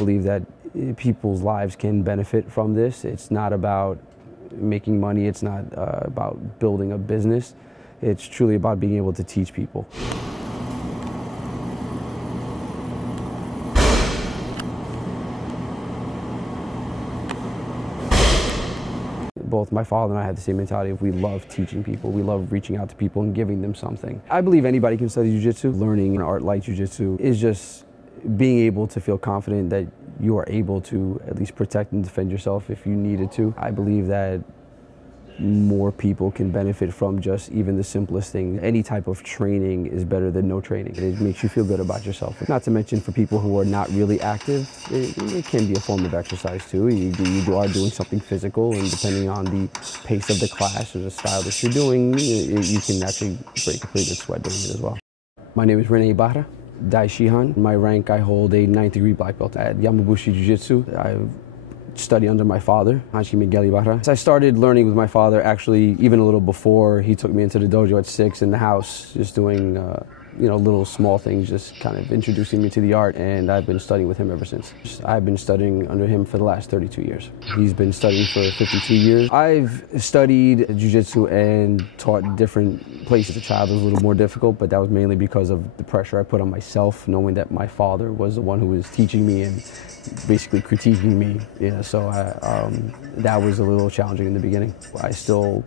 believe that people's lives can benefit from this. It's not about making money, it's not about building a business. It's truly about being able to teach people. Both my father and I had the same mentality of we love teaching people. We love reaching out to people and giving them something. I believe anybody can study jiu-jitsu. Learning an art like jiu-jitsu is just being able to feel confident that you are able to at least protect and defend yourself if you needed to. I believe that more people can benefit from just even the simplest thing. Any type of training is better than no training. It makes you feel good about yourself. Not to mention for people who are not really active, it can be a form of exercise too. You are doing something physical, and depending on the pace of the class or the style that you're doing, you can actually break a pretty good sweat doing it as well. My name is Rene Ibarra, Dai-Shihan. My rank, I hold a 9th degree black belt at Yamabushi Jujutsu. I study under my father, Miguel Ibarra. So I started learning with my father actually even a little before. He took me into the dojo at 6 in the house, just doing little small things, just kind of introducing me to the art, and I've been studying with him ever since. I've been studying under him for the last 32 years. He's been studying for 52 years. I've studied jiu-jitsu and taught different places. As a child, it was a little more difficult, but that was mainly because of the pressure I put on myself, knowing that my father was the one who was teaching me and basically critiquing me. So that was a little challenging in the beginning. I still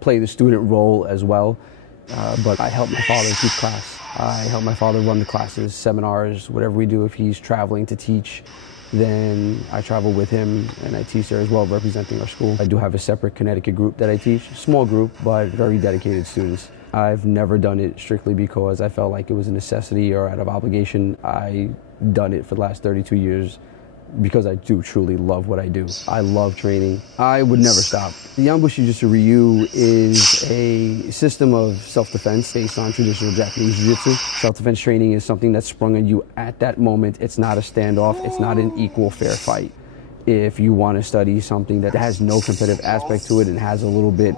play the student role as well. But I help my father teach class. I help my father run the classes, seminars, whatever we do. If he's traveling to teach, then I travel with him and I teach there as well, representing our school. I do have a separate Connecticut group that I teach, small group, but very dedicated students. I've never done it strictly because I felt like it was a necessity or out of obligation. I done it for the last 32 years because I do truly love what I do. I love training. I would never stop. The Yamabushi Jujutsu Ryu is a system of self-defense based on traditional Japanese jiu-jitsu. Self-defense training is something that's sprung on you at that moment. It's not a standoff. It's not an equal fair fight. If you want to study something that has no competitive aspect to it and has a little bit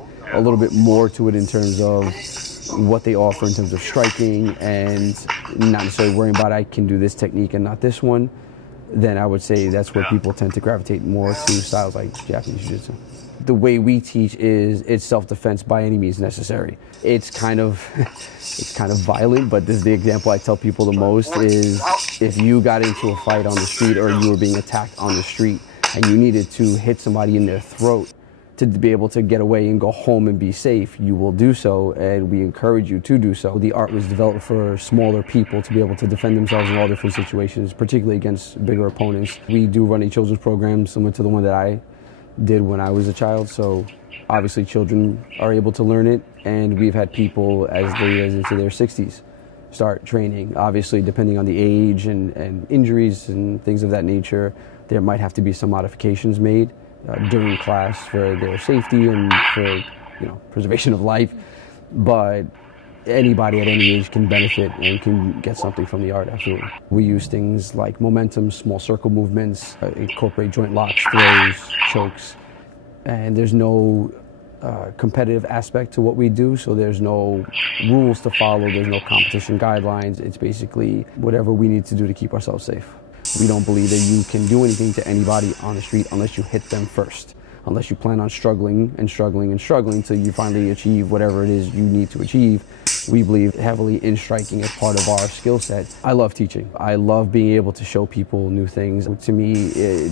more to it in terms of what they offer in terms of striking and not necessarily worrying about I can do this technique and not this one, then I would say that's where people tend to gravitate more to styles like Japanese Jiu-Jitsu. The way we teach is it's self-defense by any means necessary. It's kind of violent, but this is the example I tell people the most is if you got into a fight on the street or you were being attacked on the street and you needed to hit somebody in their throat to be able to get away and go home and be safe, you will do so, and we encourage you to do so. The art was developed for smaller people to be able to defend themselves in all different situations, particularly against bigger opponents. We do run a children's program similar to the one that I did when I was a child, so obviously children are able to learn it, and we've had people as late as into their 60s start training. Obviously, depending on the age and injuries and things of that nature, there might have to be some modifications made during class for their safety and for preservation of life, but anybody at any age can benefit and can get something from the art, absolutely. We use things like momentum, small circle movements, incorporate joint locks, throws, chokes, and there's no competitive aspect to what we do, so there's no rules to follow, there's no competition guidelines. It's basically whatever we need to do to keep ourselves safe. We don't believe that you can do anything to anybody on the street unless you hit them first. Unless you plan on struggling and struggling and struggling until you finally achieve whatever it is you need to achieve. We believe heavily in striking as part of our skill set. I love teaching. I love being able to show people new things. To me,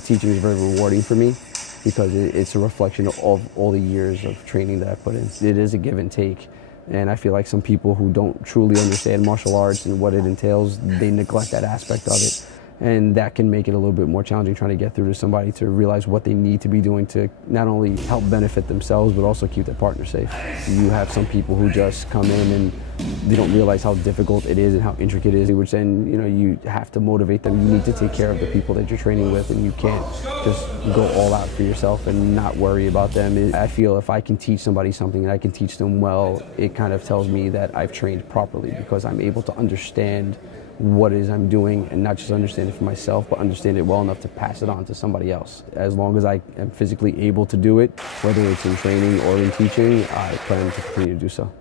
teaching is very rewarding for me because it's a reflection of all the years of training that I put in. It is a give and take. And I feel like some people who don't truly understand martial arts and what it entails, they neglect that aspect of it. And that can make it a little bit more challenging trying to get through to somebody to realize what they need to be doing to not only help benefit themselves, but also keep their partner safe. You have some people who just come in and they don't realize how difficult it is and how intricate it is, which then, you have to motivate them. You need to take care of the people that you're training with, and you can't just go all out for yourself and not worry about them. I feel if I can teach somebody something and I can teach them well, it kind of tells me that I've trained properly because I'm able to understand what it is I'm doing and not just understand it for myself, but understand it well enough to pass it on to somebody else. As long as I am physically able to do it, whether it's in training or in teaching, I plan to continue to do so.